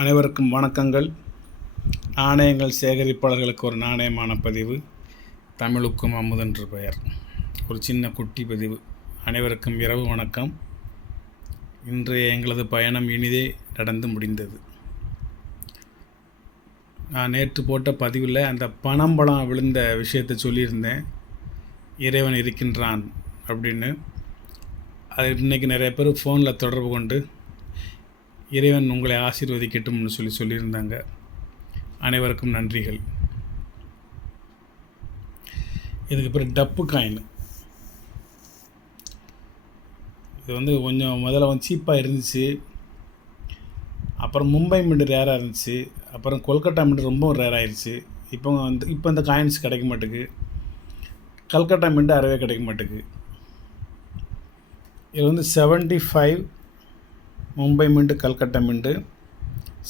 அனைவருக்கும் வணக்கங்கள். நாணயங்கள் சேகரிப்பாளர்களுக்கு ஒரு நாணயமான பதிவு. தமிழுக்கும் அமுதென்று பெயர். ஒரு சின்ன குட்டி பதிவு. அனைவருக்கும் இரவு வணக்கம். இன்றைய எங்களது பயணம் இனிதே நடந்து முடிந்தது. நான் நேற்று போட்ட பதிவில் அந்த பனம்பழம் விழுந்த விஷயத்தை சொல்லியிருந்தேன். இறைவன் இருக்கின்றான் அப்படின்னு. அது இன்றைக்கி நிறைய பேர் ஃபோனில் தொடர்பு கொண்டு இறைவன் உங்களை ஆசீர்வதிக்கட்டும்னு சொல்லியிருந்தாங்க. அனைவருக்கும் நன்றிகள். இதுக்கு பிறகு டப்பு காயின். இது கொஞ்சம் முதல்ல சீப்பாக இருந்துச்சு. அப்புறம் மும்பை மின்ட் ரேராக இருந்துச்சு. அப்புறம் கொல்கட்டா மின்ட் ரொம்ப ரேர் ஆயிடுச்சு. இப்போ இந்த காயின்ஸ் கிடைக்க மாட்டேங்குது. கல்கட்டா மின்ட் அறவே கிடைக்க மாட்டேங்குது. இது 75 Mumbai mint, Calcutta mint,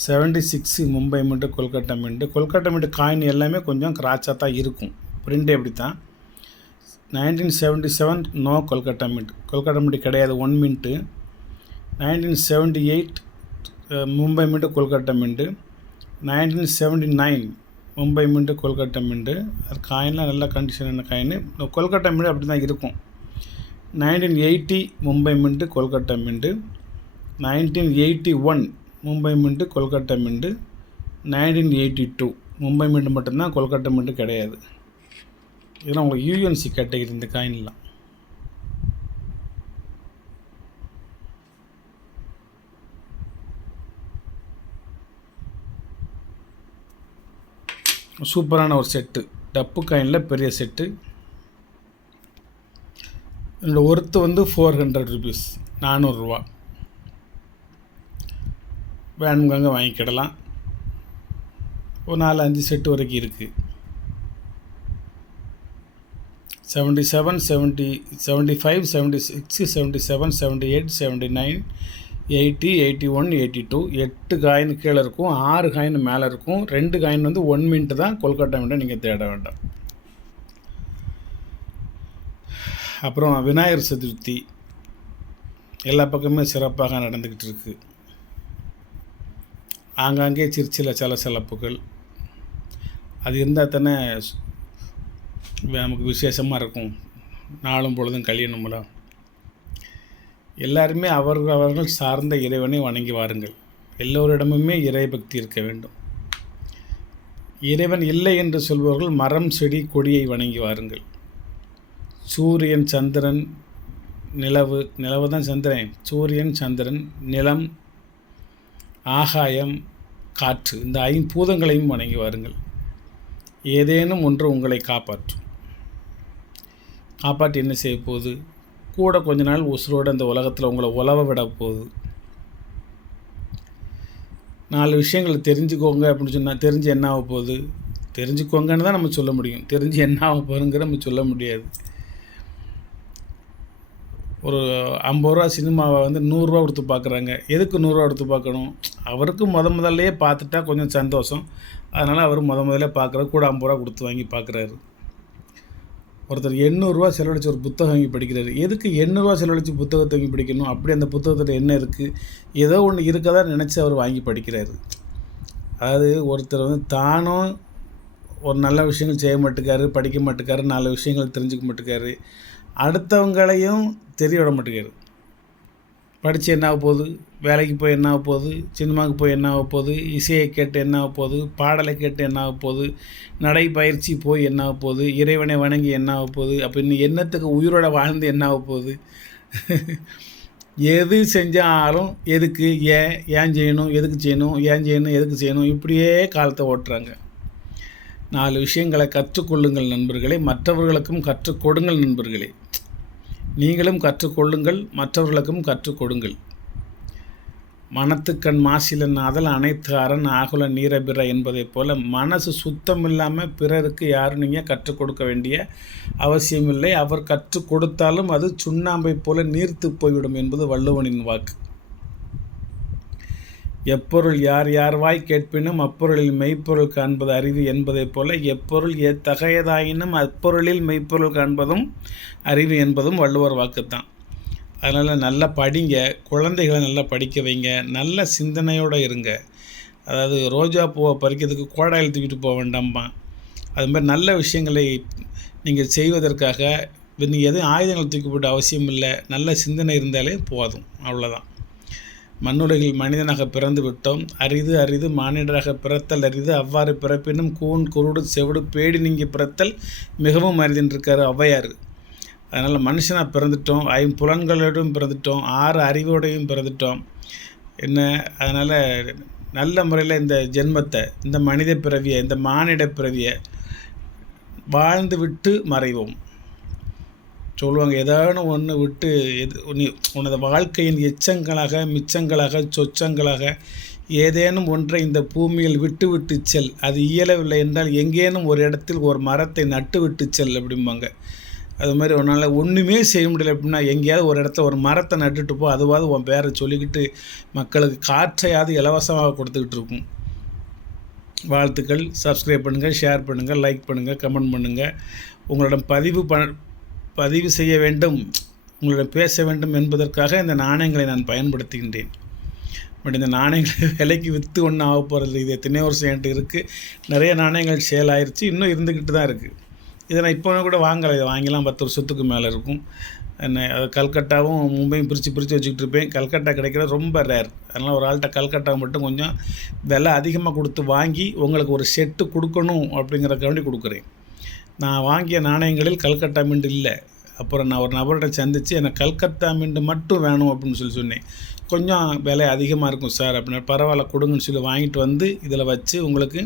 76 Mumbai mint, Kolkata mint. Kolkata mint coin எல்லாமே கொஞ்சம் கிராச்சாக தான் இருக்கும். பிரிண்ட் எப்படி தான் 1977 no Kolkata mint. Kolkata mint கிடையாது, 1 mint. 1978 Mumbai mint, Kolkata mint. 1979 Mumbai mint, Kolkata mint. அது காயின்லாம் நல்ல கண்டிஷனான காயின். கொல்கட்டா மின்ட் அப்படி தான் இருக்கும். 1980 Mumbai mint, Kolkata mint. 1981 Mumbai mint, Kolkata mint. 1982 Mumbai mint மட்டும்தான், கொல்கட்டா மின்ட் கிடையாது. இதெல்லாம் உங்களுக்கு யூஎன்சி கேட்டகரி இந்த காயின்லாம். சூப்பரான ஒரு செட்டு. டப்பு காயினில் பெரிய செட்டு. என்னோடய ஒர்த்து 400 ருபீஸ், 400 ரூபா. வேணுங்காங்க வாங்கிக்கிடலாம். ஒரு 4-5 செட்டு வரைக்கும் இருக்குது. 77, 70, 75, 76, 77, 78, 79, 80, 81, 82. 8 காயின் கீழே இருக்கும், 6 காயின் மேலே இருக்கும். 2 காயின் 1 மின்ட்டு தான். கொல்கட்டா மின்ட்டை நீங்கள் தேட வேண்டாம். அப்புறம் விநாயகர் சதுர்த்தி எல்லா பக்கமே சிறப்பாக நடந்துக்கிட்டு இருக்குது. ஆங்காங்கே சிற்சில சலசலப்புகள். அது இருந்தால் தானே நமக்கு விசேஷமாக இருக்கும். நாளும் பொழுதும் கழியணும்ல. எல்லாருமே அவர்கள் சார்ந்த இறைவனை வணங்கி வாருங்கள். எல்லோரிடமுமே இறை பக்தி இருக்க வேண்டும். இறைவன் இல்லை என்று சொல்பவர்கள் மரம், செடி, கொடியை வணங்கி வாருங்கள். சூரியன், சந்திரன், நிலவு தான் சந்திரன். சூரியன், சந்திரன், நிலம், ஆகாயம், காற்று, இந்த 5 பூதங்களையும் வணங்கி வாருங்கள். ஏதேனும் ஒன்று உங்களை காப்பாற்றும். காப்பாற்றி என்ன செய்ய போகுது? கூட கொஞ்ச நாள் உசுரோடு அந்த உலகத்தில் உங்களை உலவ விட போகுது. 4 விஷயங்களை தெரிஞ்சுக்கோங்க அப்படின்னு சொன்னால் தெரிஞ்சு என்ன ஆக போகுது? தெரிஞ்சுக்கோங்கன்னு தான் நம்ம சொல்ல முடியும். தெரிஞ்சு என்ன ஆக போகுதுங்கிற நம்ம சொல்ல முடியாது. ஒரு 50 ரூபா சினிமாவை 100 ரூபா கொடுத்து பார்க்குறாங்க. எதுக்கு 100 ரூபா கொடுத்து பார்க்கணும்? அவருக்கு முதல்லையே பார்த்துட்டா கொஞ்சம் சந்தோஷம். அதனால் அவர் முதல்ல பார்க்குறாரு. கூட 50 ரூபா கொடுத்து வாங்கி பார்க்குறாரு. ஒருத்தர் 800 ரூபா செலவழித்து ஒரு புத்தகம் வாங்கி படிக்கிறாரு. எதுக்கு 800 ரூபா செலவழித்து புத்தகத்தை வாங்கி படிக்கணும்? அப்படி அந்த புத்தகத்தில் என்ன இருக்குது? ஏதோ ஒன்று இருக்கதான் நினச்சி அவர் வாங்கி படிக்கிறாரு. அதாவது ஒருத்தர் தானும் ஒரு நல்ல விஷயங்கள் செய்ய மாட்டேக்காரு, படிக்க மாட்டேக்காரு, 4 விஷயங்கள் தெரிஞ்சுக்க மாட்டேக்காரு, அடுத்தவங்களையும் தெரிய விட மாட்டேங்காரு. படித்து என்ன ஆக போகுது? வேலைக்கு போய் என்ன ஆக போகுது? சினிமாவுக்கு போய் என்ன ஆக போகுது? இசையை கேட்டு என்ன ஆக போகுது? பாடலை கேட்டு என்ன ஆக போகுது? நடைப்பயிற்சி போய் என்ன ஆக போகுது? இறைவனை வணங்கி என்ன ஆக போகுது? அப்போ இன்னும் என்னத்துக்கு உயிரோட வாழ்ந்து என்ன ஆக போகுது? எது செஞ்சாலும் எதுக்கு, ஏன் செய்யணும், எதுக்கு செய்யணும், ஏன் செய்யணும், எதுக்கு செய்யணும், இப்படியே காலத்தை ஓட்டுறாங்க. 4 விஷயங்களை கற்றுக்கொள்ளுங்கள் நண்பர்களே. மற்றவர்களுக்கும் கற்றுக் கொடுங்கள் நண்பர்களே. நீங்களும் கற்றுக்கொள்ளுங்கள், மற்றவர்களுக்கும் கற்றுக் கொடுங்கள். மனத்துக்கண் மாசிலன் அதல் அனைத்து அரண் ஆகுல நீரபிற என்பதைப் போல மனசு சுத்தம் இல்லாமல் பிறருக்கு யாரும் நீங்கள் கற்றுக் கொடுக்க வேண்டிய அவசியமில்லை. அவர் கற்றுக் கொடுத்தாலும் அது சுண்ணாம்பை போல நீர்த்து போய்விடும் என்பது வள்ளுவனின் வாக்கு. எப்பொருள் யார் வாய் கேட்பினும் அப்பொருளில் மெய்ப்பொருள் காண்பது அறிவு என்பதைப் போல எப்பொருள் தகையதாயினும் அப்பொருளில் மெய்ப்பொருள் காண்பதும் அறிவு என்பதும் வள்ளுவர் வாக்குத்தான். அதனால் நல்லா படிங்க, குழந்தைகளை நல்லா படிக்க வைங்க, நல்ல சிந்தனையோடு இருங்க. அதாவது ரோஜா பூவை பறிக்கிறதுக்கு கோடாயில் தூக்கிட்டு போக வேண்டாம்மா. அது மாதிரி நல்ல விஷயங்களை நீங்கள் செய்வதற்காக நீங்கள் எதுவும் ஆயுதங்கள் தூக்கி போட்ட அவசியம் இல்லை. நல்ல சிந்தனை இருந்தாலே போதும், அவ்வளோதான். மண்ணுலகில் மனிதனாக பிறந்து விட்டோம், அரிது அரிது மானிடராக பிறத்தல் அரிது, அவ்வாறு பிறப்பினும் கூன் குருடு செவிடு பேடி நீங்கி பிறத்தல் மிகவும் அரிதுன்னு இருக்கார் ஔவையார். அதனால் மனுஷனாக பிறந்துட்டோம், 5 புலன்களோடையும் பிறந்துட்டோம், 6 அறிவோடையும் பிறந்துட்டோம். என்ன அதனால் நல்ல முறையில் இந்த ஜென்மத்தை, இந்த மனித பிறவியை, இந்த மானிட பிறவியை வாழ்ந்து விட்டு மறைவோம். சொல்லுவாங்க, ஏதாவது ஒன்று விட்டு நீ உனது வாழ்க்கையின் எச்சங்களாக மிச்சங்களாக சொச்சங்களாக ஏதேனும் ஒன்றை இந்த பூமியில் விட்டு விட்டு செல். அது இயலவில்லை என்றால் எங்கேனும் ஒரு இடத்தில் ஒரு மரத்தை நட்டு விட்டு செல் அப்படிம்பாங்க. அது மாதிரி ஒரு நாள் ஒன்றுமே செய்ய முடியல அப்படின்னா எங்கேயாவது ஒரு இடத்துல ஒரு மரத்தை நட்டுட்டு போ. அதுவாது உன் பேரை சொல்லிக்கிட்டு மக்களுக்கு காற்றையாவது இலவசமாக கொடுத்துக்கிட்டு இருக்கும். வாழ்த்துக்கள். சப்ஸ்கிரைப் பண்ணுங்கள், ஷேர் பண்ணுங்கள், லைக் பண்ணுங்கள், கமெண்ட் பண்ணுங்கள். உங்களிடம் பதிவு செய்ய வேண்டும், உங்களிடம் பேச வேண்டும் என்பதற்காக இந்த நாணயங்களை நான் பயன்படுத்துகின்றேன். பட் இந்த நாணயங்களை விலைக்கு விற்று ஒன்றும் ஆக போகிறது. இது எத்தனையோ வருஷம் என்கிட்ட இருக்குது. நிறைய நாணயங்கள் சேல் ஆயிடுச்சு, இன்னும் இருந்துக்கிட்டு தான் இருக்குது. இதை நான் இப்போ கூட வாங்கலை. இதை வாங்கிலாம் 10 வருஷத்துக்கு மேலே இருக்கும். என்ன அது கல்கட்டாவும் மும்பையும் பிரித்து வச்சுக்கிட்டு இருப்பேன். கல்கட்டா கிடைக்கிறது ரொம்ப ரேர். அதனால் ஒரு ஆள்கிட்ட கல்கட்டா மட்டும் கொஞ்சம் விலை அதிகமாக கொடுத்து வாங்கி உங்களுக்கு ஒரு செட்டு கொடுக்கணும் அப்படிங்கிறக்காண்டி கொடுக்குறேன். நான் வாங்கிய நாணயங்களில் கல்கட்டா மின்ட் இல்லை. அப்புறம் நான் ஒரு நபர்கிட்ட சந்தித்து எனக்கு கல்கத்தா மின்ட் மட்டும் வேணும் அப்படின்னு சொன்னேன். கொஞ்சம் விலை அதிகமாக இருக்கும் சார் அப்படின்னா, பரவாயில்ல கொடுங்கன்னு சொல்லி வாங்கிட்டு வந்து இதில் வச்சு உங்களுக்கு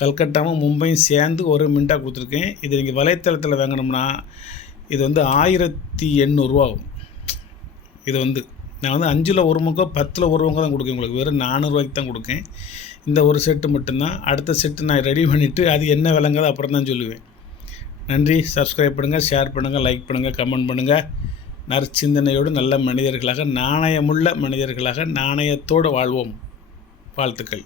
கல்கட்டாவும் மும்பையும் சேர்ந்து ஒரு மின்ட்டாக கொடுத்துருக்கேன். இது நீங்கள் வலைத்தளத்தில் வாங்கினோம்னா இது வந்து 1800 ஆகும். இது நான் 5ல் ஒரு முகம் 10ல் ஒரு முகம் தான் கொடுக்கேன். உங்களுக்கு வெறும் 400 தான் கொடுக்கேன். இந்த ஒரு செட்டு மட்டும்தான். அடுத்த செட்டு நான் ரெடி பண்ணிவிட்டு அது என்ன விளங்குதோ அப்புறம் தான் சொல்லுவேன். நன்றி. சப்ஸ்கிரைப் பண்ணுங்கள், ஷேர் பண்ணுங்கள், லைக் பண்ணுங்கள், கமெண்ட் பண்ணுங்கள். நற்சிந்தனையோடு நல்ல மனிதர்களாக, நாணயமுள்ள மனிதர்களாக, நாணயத்தோடு வாழ்வோம். வாழ்த்துக்கள்.